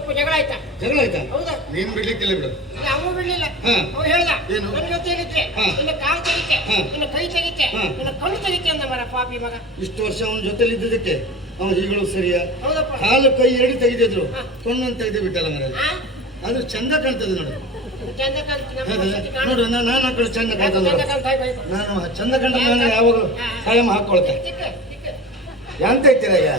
ಸ್ವಲ್ಪ ಜಗಳ ಆಯ್ತಾ? ಹೌದಾ? ನೀನ್ ಬಿಡ್ಲಿಕ್ಕಿಲ್ಲ ಬಿಡು. ಅವನು ಬಿಡ್ಲಿಲ್ಲ. ಅವ್ನು ಹೇಳ್ದ ನನ್ನ ಜೊತೆ ಇರುತ್ತೆ ನಿನ್ನ ಕಾಲು ತೆಗಿತೆ, ನಿನ್ನ ಕೈ ತೆಗಿತೆ, ನಿನ್ನ ಕಣ್ಣು ತೆಗಿತೆ ಅಂದ ಮರ ಪಾಪಿ ಮಗ. ಇಷ್ಟು ವರ್ಷ ಅವನ ಜೊತೆಲಿ ಇದ್ದಿದ್ದಕ್ಕೆ ಅವನು ಈಗಳು ಸರಿಯಾ? ಹೌದಪ್ಪ. ಕಾಲು ಕೈ ಎರಡು ತೆಗೆದಿದ್ರು, ಕಣ್ಣನ್ನು ತೆಗೆದು ಬಿಟ್ಟಲ್ಲ ಮರ. ಆದ್ರೆ ಚಂದ ಕಾಣ್ತದೆ ನೋಡು. ನೋಡು ನಾನು ಆ ಕಡೆ ಚಂದ ಕಾಣ್ತದೆ. ನಾನು ಚಂದ ಕಂಡ ನಾನು ಯಾವಾಗ ಕಾಯಂ ಹಾಕೊಳ್ತೆ ಎಂತ ಇರ್ತೀರ ಈಗ?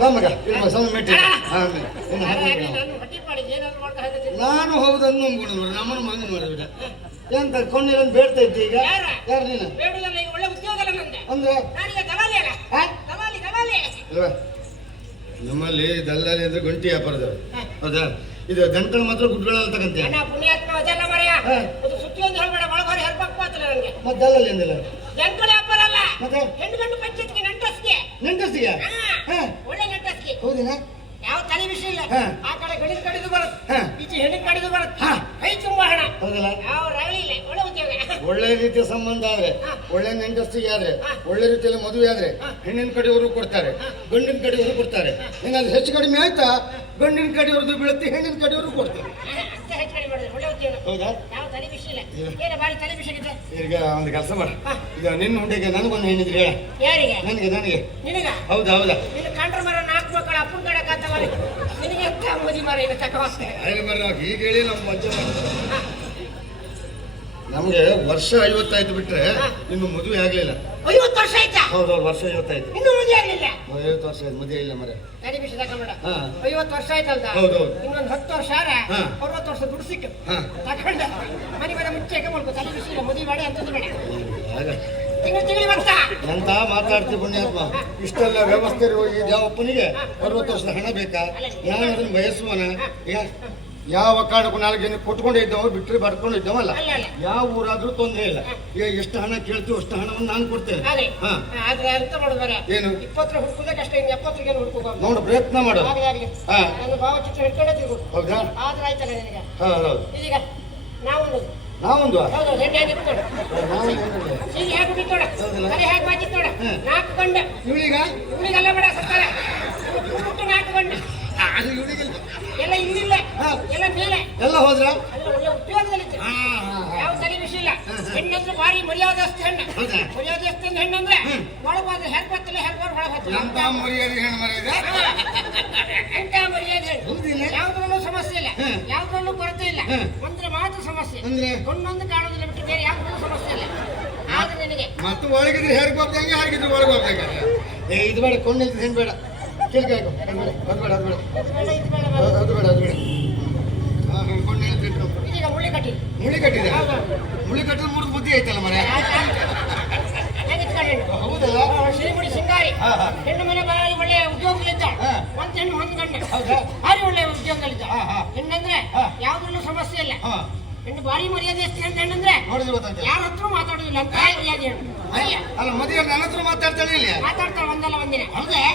ಬಾ ಮಗ ನಾನು ಹೌದನ್ನು ನಂಬ್ಕೊಂಡು ನೋಡಿ ನಮ್ಮನ್ನು ಮಂಗ ನೋಡಿಬಿಟ್ಟ. ಎಂತ ಕೊಂಡಿರೋದು ಬೇಡ್ತಾ ಇದ್ದೆ ಈಗ? ಯಾರು ನೀನು? ಅಂದ್ರೆ ನಮ್ಮಲ್ಲಿ ದಲ್ಲಾಳಿ ಅಂದ್ರೆ ಗಂಟಿ ವ್ಯಾಪಾರದವರು. ಹೌದಾ? ಇದು ಗಂಟಲು ಮಾತ್ರ ಗುಡ್ಗಳಲ್ಲಿ ತಗಂತೀಯ. ಮತ್ತೆ ದಲ್ಲಾಳಿ ಅಂದಿಲ್ಲ ಮತ್ತೆ ನೆಂಟಸ್ತಿಗೆ ಒಳ್ಳೆ ನೆಂಟಸ್ಗೆ. ಹೌದಿನ? ಯಾವ ತಲೆ ವಿಷಯ ಇಲ್ಲ. ಆ ಕಡೆ ಗಣಿತ ಕಡಿದು ಬರುತ್ತೆ, ಈಚೆ ಹೆಣ್ಣಿನ ಕಡಿದು ಬರುತ್ತೆ. ಕೈ ತುಂಬಾ ಹಣ. ಹೌದಲ್ಲ? ಯಾವ ರಗಳಿ ಇಲ್ಲ. ಒಳ್ಳೆ ಉದ್ಯೋಗ. ಒಳ್ಳೆ ರೀತಿಯ ಸಂಬಂಧ ಆದ್ರೆ, ಒಳ್ಳೆ ನೆಂಟಸ್ತಿಗೆ ಆದ್ರೆ, ಒಳ್ಳೆ ರೀತಿಯಲ್ಲಿ ಮದುವೆ ಆದ್ರೆ ಹೆಣ್ಣಿನ ಕಡೆಯವರು ಕೊಡ್ತಾರೆ, ಗಂಡಿನ ಕಡೆಯವರು ಕೊಡ್ತಾರೆ. ಏನಾದ್ರು ಹೆಚ್ಚು ಕಡಿಮೆ ಆಯ್ತಾ ಗಂಡಿನ ಕಡೆಯವ್ರದ್ದು ಬೀಳುತ್ತೆ, ಹೆಣ್ಣಿನ ಕಡೆಯವರು ಕೊಡ್ತಾರೆ. ಹೌದಾ? ಯಾವ ತಲೆ ವಿಷಯ ಇಲ್ಲ. ಏನ ಬಾರಿ ತಲೆ ವಿಷಯ ಇದೆ. ಈಗ ಒಂದು ಕೆಲಸ ಮಾಡ, ಈಗ ನಿನ್ನ ಹುಂಡೆಗೆ ನನಗೊಂದು ಹೆಣ್ಣಿದ್ರಿ ಹೇಳ. ಯಾರಿಗೆ? ನನಗೆ. ನಿನಗ? ಹೌದಾ? ನಿನ್ನ ಕಂಡ್ರ ಮರ 4 ಮಕ್ಕಳ ಅಪ್ಪನ ಕಡೆ ಕಾತವಲ್ಲಿ ನಿನಗೆ ಎಂತ ಮದಿ ಮರ ಈಗ ತಗೋಸ್ತೆ. ಈಗ ಹೇಳಿ ನಮ್ಮ ಅಜ್ಜ ನಮ್ಗೆ ವರ್ಷ 50 ಆಯ್ತು ಬಿಟ್ರೆ ಇನ್ನು ಮದುವೆ ಆಗ್ಲಿಲ್ಲ. 50 ವರ್ಷ ಆಯ್ತಾ? ಹೌದೌದು, ವರ್ಷ 50 ಆಯ್ತು. ಇನ್ನು ಮದುವೆ ಆಗ್ಲಿಲ್ಲ? 50 ವರ್ಷ ಆಯ್ತು, ಮದುವೆ ಇಲ್ಲ ಮರೆ. ತಲೆ ವಿಷಯ ತಗೊಂಡ 50 ವರ್ಷ ಆಯ್ತಲ್ದ? ಹೌದೌದು. ಇನ್ನೊಂದು 10 ವರ್ಷ 60 ವರ್ಷ ದುಡ್ಡು ಸಿಕ್ಕ ತಗೊಂಡ ಮನೆ ಮುಚ್ಚೆ ಮಾಡ್ಕೋ. ತಲೆ ವಿಷಯ ಇಲ್ಲ, ಮದುವೆ ಮಾಡಿ ಅಂತಂದು ಬೇಡ. ತಿಂಗಳು ಬರ್ತಾ ಎಂತ ಮಾತಾಡ್ತೀವಿ ಪುಣ್ಯಾತ್ಮ. ಇಷ್ಟೆಲ್ಲ ವ್ಯವಸ್ಥೆ ಇರುವ ಈ ದೇವಪ್ಪನಿಗೆ 60 ವರ್ಷದ ಹಣ ಬೇಕಾ? ನಾನು ಅದನ್ನ ಬಯಸುವನ? ಯಾವ ಕಾರಣಕ್ಕೂ 4 ಜನ ಕೊಟ್ಕೊಂಡೇ ಇದ್ದವ, ಬಿಟ್ಟರೆ ಬರ್ಕೊಂಡು ಇದ್ದವಲ್ಲ. ಯಾವ ಊರಾದ್ರೂ ತೊಂದರೆ ಇಲ್ಲ. ಈಗ ಎಷ್ಟು ಹಣ ಕೇಳ್ತೀವಿ ಅಷ್ಟು ಹಣವನ್ನು ನಾನು ಕೊಡ್ತೇನೆ. ಆದ್ರೆ ಅಂತ ಮಾಡೋದು ಏನು 20 ಹುಡುಕುದೇ ಕಷ್ಟ, ಇನ್ನು 70 ಹುಡುಕುವ ನೋಡು, ಪ್ರಯತ್ನ ಮಾಡು. ನನ್ನ ಭಾವಚಿತ್ರ ಹಿಡ್ಕೊಂಡೇ ತಿರುಗು. ಹೌದಾ? ಆದ್ರೆ ಆಯ್ತಲ್ಲ ನಿನಗೆ. ಹೌದು. ಇದೀಗ ನಾವೊಂದು ಹೌದು ಹೆಣ್ಣೆ ಆಗಿತ್ತು ಈಗ ಹೇಗೆ ಬಿತ್ತೋಡ ಕರೆ ಹೇಗೆ ಬಾಚಿತ್ತೋಡ 4 ಗಂಡ ಇವಳಿಗೆಲ್ಲ ಬೇಡ ಸತ್ತಾರೆ 4 ಗಂಡ ಎಲ್ಲ ಇಲ್ಲಿಲ್ಲ, ಎಲ್ಲ ಮೇಲೆ ಎಲ್ಲ ಹೋದ್ರ ಉದ್ಯೋಗದಲ್ಲಿತ್ತು. ಯಾವ ತಲೆ ವಿಷಯ ಇಲ್ಲ. ಹೆಣ್ಣಂದ್ರೆ ಭಾರಿ ಮರ್ಯಾದಸ್ತಿ ಹೆಣ್ಣು. ಮರ್ಯಾದಸ್ತಿ ಹೆಣ್ಣಂದ್ರೆ ಒಳಗೋದ್ರೆ ಹೆರ್ ಬರ್ತಲ್ಲ, ಹೆರ್ಗೋರ್ ಒಳಗೆ ಎಂತ ಮರ್ಯಾದೆ ಹೆಣ್ಣು ಮರ್ಯಾದೆ. ಎಂತ ಮರ್ಯಾದೆ ಹೆಣ್ಣು. ಯಾವ್ದ್ರಲ್ಲೂ ಸಮಸ್ಯೆ ಇಲ್ಲ, ಯಾವ್ದ್ರಲ್ಲೂ ಕೊರತೆ ಇಲ್ಲ. ಒಂದ್ರೆ ಮಾತ್ರ ಸಮಸ್ಯೆ, ಒಂದೊಂದು ಕಾಣೋದಿಲ್ಲ ಬಿಟ್ಟು ಬೇರೆ ಯಾವ್ದ್ರಲ್ಲೂ ಸಮಸ್ಯೆ ಇಲ್ಲ. ಆದ್ರೆ ನಿನಗೆ ಮತ್ತೆ ಒಳಗಿದ್ರೆ ಹೇರ್ ಹೋಗ್ದಂಗೆ, ಹಾಗಿದ್ರೆ ಒಳಗೆ ಹೋಗ್ದಂಗೆ. ಇದು ಬೇಡ, ಕೊಂಡಿಲ್ದ ಹೆಣ್ಣು ಬೇಡ. ಕೇಳ್ಬೇಕು, ಅದು ಬೇಡ, ಅದು ಬೇಡ, ಅದು ಬೇಡ, ಅದು ಬೇಡ, ಅದು ಬೇಡ. ಮುಳ್ಳಿ ಕಟ್ಟಿದೆ, ಮುಳ್ಳಿ ಕಟ್ಟಿದ್ರೆ 3 ಬುದ್ಧಿ ಐತಲ್ಲ ಮರ. ಹೌದಲ್ಲ? ಶ್ರೀಮುಡಿ ಸಿಂಗಾರಿ ಹೆಣ್ಣು ಮನೆ ಬಾರಿ ಒಳ್ಳೆ ಉದ್ಯೋಗದಲ್ಲಿದ್ದ. ಒಂದ್ ಹೆಣ್ಣು ಒಂದು ಗಂಡ ಭಾರಿ ಒಳ್ಳೆ ಉದ್ಯೋಗದಲ್ಲಿದ್ದ. ಹೆಣ್ಣಂದ್ರೆ ಯಾವ್ದ್ರಲ್ಲೂ ಸಮಸ್ಯೆ ಇಲ್ಲ. ಹೆಣ್ಣು ಭಾರಿ ಮರ್ಯಾದೆ ಎಷ್ಟು ಹೆಣ್ಣಂದ್ರೆ ಯಾರ ಹತ್ರ ಮಾತಾಡೋದಿಲ್ಲ ಅಂತ ಮರ್ಯಾದೆ ಹೆಣ್ಣು. ಅಲ್ಲ, ಮದುವೆ ನನ್ನ ಹತ್ರ ಮಾತಾಡ್ತಾಳೆ ಇಲ್ಲ, ಮಾತಾಡ್ತಾಳೆ ಒಂದಲ್ಲ ಒಂದಿನ.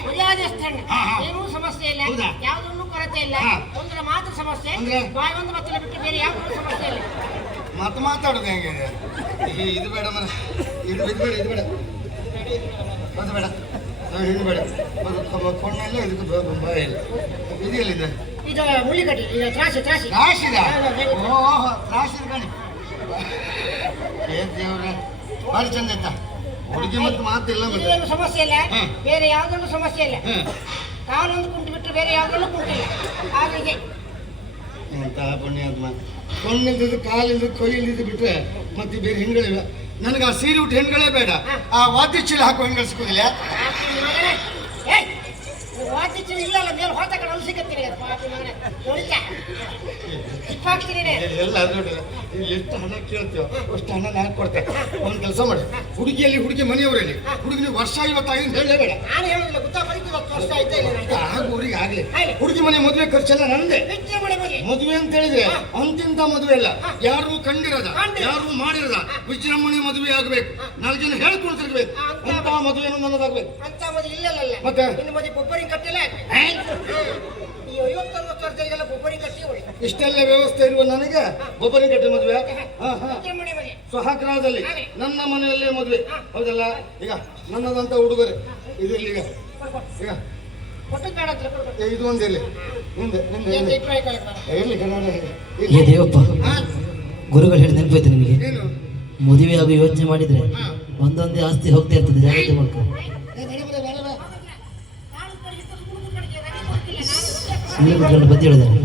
ಮರ್ಯಾದೆ ಎಷ್ಟು ಹೆಣ್ಣು, ಏನೂ ಸಮಸ್ಯೆ ಇಲ್ಲ, ಯಾವ್ದ್ರಲ್ಲೂ ಕೊರತೆ ಇಲ್ಲ. ಒಂದರ ಮಾತ್ರ ಸಮಸ್ಯೆ, ಬಾಯಿ ಒಂದು ಮತ್ತಲ್ಲ ಬಿಟ್ಟು ಬೇರೆ ಯಾವ್ದು ಸಮಸ್ಯೆ ಇಲ್ಲ. ಮತ್ತೆ ಮಾತಾಡೋದು ಹೆಂಗೆ? ಇದು ಬೇಡ ಮರ, ಇದು ಬೇಡ, ಇದು ಬೇಡ, ಅದು ಬೇಡ, ಹೆಣ್ಣು ಬೇಡ. ಕೊಂಡೆಲ್ಲ ಇದಕ್ಕೆ ಬಾಯಿ ಇಲ್ಲ. ಇದು ಎಲ್ಲಿದೆ? ಇದು ಮುಳ್ಳಿಕಟ್ಟಿ, ಇದು ತ್ರಾಸಿ. ತ್ರಾಸಿದ? ಓಹೋ, ತ್ರಾಸಿದ ಕಣಿ. ಏನ್ ದೇವ್ರೆ, ಭಾರಿ ಚಂದ ಆಯ್ತಾ ಹುಡುಗಿ. ಮತ್ತೆ ಮಾತಿಲ್ಲ, ಏನು ಸಮಸ್ಯೆ ಇಲ್ಲ, ಬೇರೆ ಯಾವ್ದೊಂದು ಸಮಸ್ಯೆ ಇಲ್ಲ. ಕಾಲೊಂದು ಕುಂಟು ಬಿಟ್ಟರೆ ಬೇರೆ ಯಾವ್ದಲ್ಲೂ ಕುಂಟಿಲ್ಲ. ಹಾಗೆ ಎಂತ ಪುಣ್ಯಾತ್ಮ. ಕೊಂಡಿಲ್ದಿದ್ದು, ಕಾಲಿಲ್ದು, ಕೊಯ್ಲಿದ್ದು ಬಿಟ್ರೆ ಮತ್ತೆ ಬೇರೆ ಹೆಣ್ಗಳಿಲ್ಲ. ನನಗೆ ಆ ಸೀರೆ ಉಟ್ಟು ಹೆಣ್ಗಳೇ ಬೇಡ, ಆ ವಾದ್ಯ ಚೀಲ ಹಾಕೋ ಹೆಣ್ಗಳು ಸಿಗೋದಿಲ್ಲ. ವಾದ್ಯ ಚೀಲ ಇಲ್ಲಲ್ಲ, ಮೇಲೆ ಹೊತ್ತ ಕಡೆ ಅಲ್ಲಿ ಸಿಗತ್ತೀನಿ ಎಲ್ಲ ನೋಡಿಲ್ಲ. ಎಷ್ಟು ಹಣ ಕೇಳ್ತೀವೋ ಅಷ್ಟು ಹಣ ನಾನು ಕೊಡ್ತೇನೆ. ಒಂದು ಕೆಲಸ ಮಾಡಿ, ಹುಡುಗಿಯಲ್ಲಿ ಹುಡುಗಿ ಮನೆಯವರಲ್ಲಿ ಹುಡುಗಿನ ವರ್ಷ 55 ಹೇಳಲೇಬೇಡ. ನಾನು ಹೇಳೋದಿಲ್ಲ, ವರ್ಷ ಊರಿಗೆ ಆಗ್ಲಿ. ಹುಡುಗಿ ಮನೆ ಮದುವೆ ಖರ್ಚೆಲ್ಲ ನಂದೇ. ಮದುವೆ ಅಂತ ಹೇಳಿದ್ರೆ ಅಂತಿಂತ ಮದುವೆ ಅಲ್ಲ, ಯಾರು ಕಂಡಿರದ, ಯಾರು ಮಾಡಿರದ ವಿಜೃಂಭಣೆ ಮದುವೆ ಆಗ್ಬೇಕು. 4 ಜನ ಹೇಳ್ಕೊಳ್ತಿರ್ಬೇಕು. ಅಂತ ಮದುವೆನೂ ನನ್ನದಾಗ್ಬೇಕು. ಅಂತ ಮದುವೆ ಇಲ್ಲಲ್ಲ, ಮತ್ತೆ ಮದುವೆ ಕೊಬ್ಬರಿ ಕಟ್ಟಿಲ್ಲ. 50-60 ವರ್ಷಗಳಿಗೆಲ್ಲ ಕೊಬ್ಬರಿ ಕಟ್ಟಿ ಇಷ್ಟೆಲ್ಲ ವ್ಯವಸ್ಥೆ ಇರುವ ನನಗೆ ಕೊಬ್ಬರಿ ಕಟ್ಟಿ ಮದುವೆ ಸ್ವಹಕ್ರಾದಲ್ಲಿ ನನ್ನ ಮನೆಯಲ್ಲೇ ಮದುವೆ. ಹೌದಲ್ಲ? ಈಗ ನನ್ನದಂತ ಉಡುಗೊರೆ ಇದಿರ್ಲಿ. ಈಗ ಈಗ ಕೊಟ್ಟದ್ದು ಬೇಡ ಅಂತ ಕೊಡು. ಇದು ಒಂದು ಇಲ್ಲಿ ಹಿಂದೆ ಹಿಂದೆ ಏನು ಹಿಂದೆ ಇಟ್ಟು ಹಾಕೊಳ್ಳಿ ಬೇಡ. ಎಲ್ಲಿ ಕನ್ನಡ ಏ ದೇವಪ್ಪ, ಗುರುಗಳು ಹೇಳಿ ನೆನಪಾಯ್ತು ನಿಮಗೆ. ಏನು ಮದುವೆ ಆಗೋ ಯೋಚನೆ ಮಾಡಿದ್ರೆ ಒಂದೊಂದೇ ಆಸ್ತಿ ಹೋಗ್ತಾ ಇರ್ತದೆ, ಜಾಗ್ರತೆ ಮಾಡ್ಕೊ. ಸುಮ್ಮನೆ ಕುತ್ಕೊಂಡು ಬತ್ತಿ ಹೇಳಿದ್ದಾರೆ.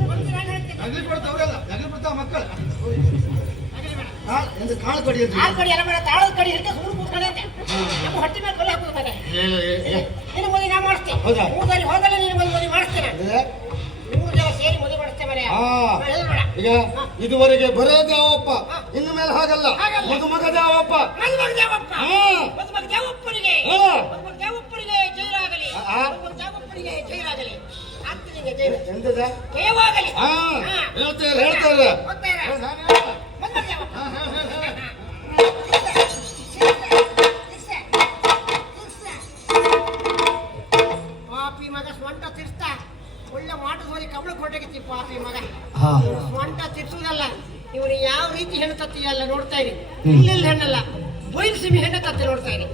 ನಗಲಿ ಕೊಡ್ತಾವ್ರಲ್ಲ, ನಗಲಿ ಕೊಡ್ತಾವ ಮಕ್ಕಳು. ಎಂದು ಕಾಳು ಕಡಿ ಅಂತ ಆರು ಕಡೆ ಎಲ್ಲ ಬೇಡ, ತಾಳದ ಕಡೆ ಹಿಡಿದು ಸುಮ್ಮನೆ ಕೂತ್ಕೊಳ್ಳಿ ಅಂತೆ. ನಮ್ಮ ಹೊಟ್ಟೆ ಮೇಲೆ ಕೊಲ್ಲ ಹಾಕೋದು ಬೇಡ. ನಿನ್ನ ಮದುವೆ ನಾ ಮಾಡಿಸ್ತೇನೆ. ಹೌದಾ? ಊರಲ್ಲಿ ಹೋಗಲ್ಲ ನಿನ್ನ ಮದುವೆ ಮಾಡಿಸ್ತೇನೆ. ಮೂರು ಜನ ಸೇರಿ ಮದುವೆ ಮಾಡಿಸ್ತೇವೆ ಮರೆ. ಈಗ ಇದುವರೆಗೆ ಬರೇ ದೇವಪ್ಪ, ಇನ್ನು ಮೇಲೆ ಹಾಗಲ್ಲ. ಮಗ ದೇವಪ್ಪ, ಮದುಮಗ ದೇವಪ್ಪ, ಮದುಮಗ ದೇವಪ್ಪನಿಗೆ, ಮದುಮಗ ದೇವಪ್ಪನಿಗೆ ಜೈಲಾಗಲಿ, ಮದುಮಗ ದೇವಪ್ಪನಿಗೆ ಜೈಲಾಗಲಿ, ಆಗ್ತದೆ ಜೈಲು ಎಂತದ ಜಯವಾಗಲಿ. ಹೇಳ್ತಾರೆ ಹೇಳ್ತಾರೆ ಹೋಗ್ತಾರೆ ಮದುಮಗ ದೇವಪ್ಪ. ಪಾಪಿ ಮಗ ಸ್ವಂಟ ತಿರ್ಸ್ತಾ ಒಳ್ಳೆ ಮಾಟದ ಹೋಗಿ ಕಬಳ ಕೊಟ್ಟೆ ಪಾಪಿ ಮಗ. ಹಾ, ಸ್ವಂಟ ತಿರ್ಸುದಲ್ಲ, ಇವನು ಯಾವ ರೀತಿ ಹೆಣ್ಣು ತತ್ತಿ ಎಲ್ಲ ನೋಡ್ತಾ ಇರಿ. ಇಲ್ಲೆಲ್ಲ ಹೆಣ್ಣಲ್ಲ, ಬಯಲು ಸಿಮಿ ಹೆಣ್ಣು ತತ್ತಿ ನೋಡ್ತಾ ಇರಿ.